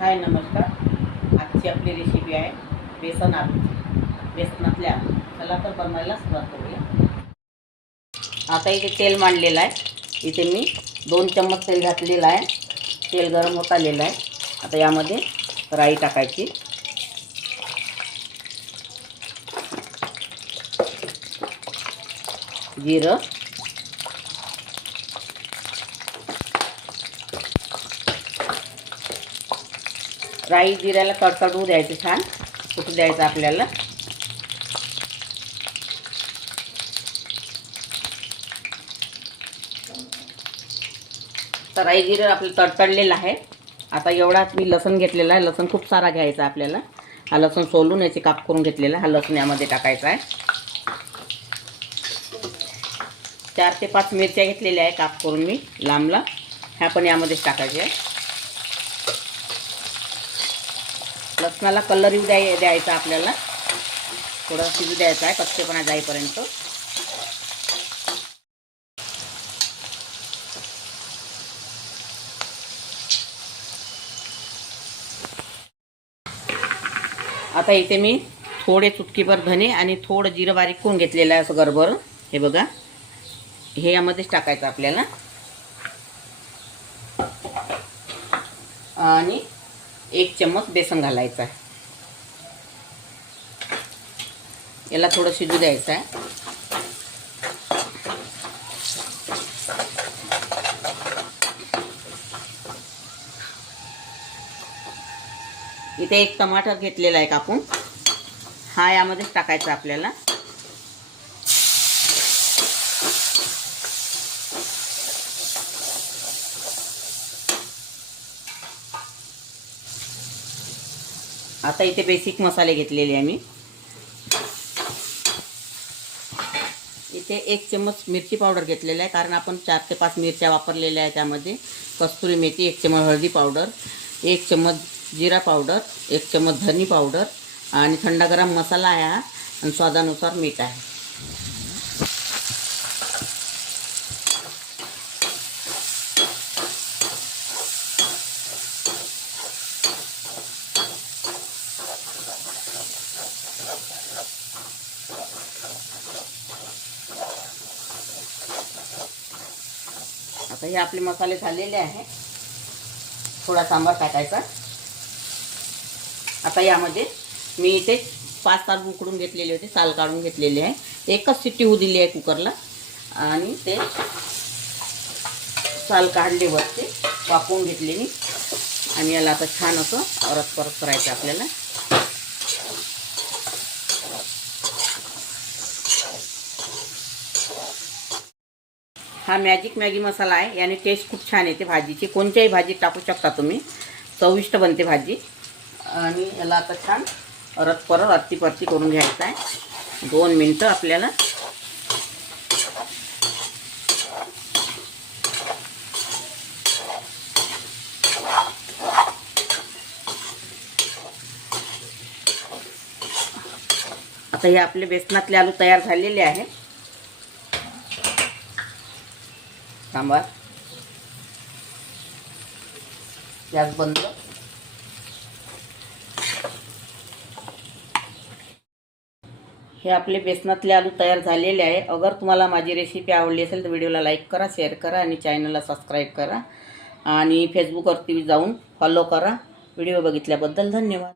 हाय नमस्कार। आजची आपली रेसिपी आहे बेसन आलूची। बेसनातल्या चला तर बनवायला सुरुवात करूया। आता इथे तेल मांडलेलं आहे। इथे मी 2 चम्मच तेल घातलेलं आहे। तेल गरम होत आलेलं आहे। आता यामध्ये राई टाकायची, जिरं, राई जिऱ्याला तडतडू द्यायचं, छान फुटू द्यायचं आपल्याला। तर राई जिरं आपलं तडतडलेलं आहे। आता एवढाच मी लसूण घेतलेला आहे। लसूण खूप सारा घ्यायचा आपल्याला। हा लसूण सोलून याचे काप करून घेतलेला हा लसूण यामध्ये टाकायचा आहे। 4 ते 5 मिरच्या घेतलेल्या आहे काप करून मी लांब लांब, ह्या पण यामध्येच टाकायच्या आहे। लसणाला कलर येऊ द्यायचा आपल्याला, थोडा शिजू द्यायचा आहे कच्चेपणा जाईपर्यंत। आता इथे मी थोडे चुटकीभर धने आणि थोडं जिरं बारीक करून घेतलेलं आहे असं गरबर। हे बघा, हे यामध्येच टाकायचं आपल्याला आणि 1 चम्मच बेसन घालायचं आहे। याला थोडं शिजू द्यायचं आहे। इथे 1 टमाटर घेतलेला आहे कापून, हा यामध्येच टाकायचा आपल्याला। आता इथे बेसिक मसाले घेतलेले आहे मी। इथे 1 चम्मच मिरची पावडर घेतलेला आहे, कारण आपण 4 ते 5 मिरच्या वापरलेल्या आहेत त्यामध्ये। कस्तुरी मेथी 1 चम्मच, हळदी पावडर 1 चम्मच, जिरा पावडर 1 चम्मच, धनी पावडर आणि थंड गरम मसाला आहे हा, आणि स्वादानुसार मीठ आहे। आता हे आपले मसाले झालेले आहे। थोडा सांबार टाकायचा। आता यामध्ये मी इथे 5 तांदूळ उकडून घेतलेले होते, साल काढून घेतलेले आहे। एकच शिट्टी होऊ दिली आहे कुकरला, आणि ते साल काढले वरचे वाफवून घेतले मी। आणि याला आता छान असं परत परत करायचं आपल्याला। हा मॅजिक मॅगी मसाला आहे, याने टेस्ट खूप छान येते भाजीची। कोणत्याही भाजीत टाकू शकता तुम्ही, चविष्ट बनते भाजी। आणि याला आता छान परत अत्ती परती करून घ्यायचं आहे 2 मिनटं आपल्याला। आता हे आपले बेसनातले आलू तयार झालेले आहे। सांबार गॅस बंद। हे आपले बेसनातले आलू तयार झालेले आहे। अगर तुम्हाला माझी रेसिपी आवडली असेल तर व्हिडिओला लाईक करा, शेअर करा आणि चॅनलला सबस्क्राईब करा, आणि फेसबुकवरती जाऊन फॉलो करा। व्हिडिओ बघितल्याबद्दल धन्यवाद।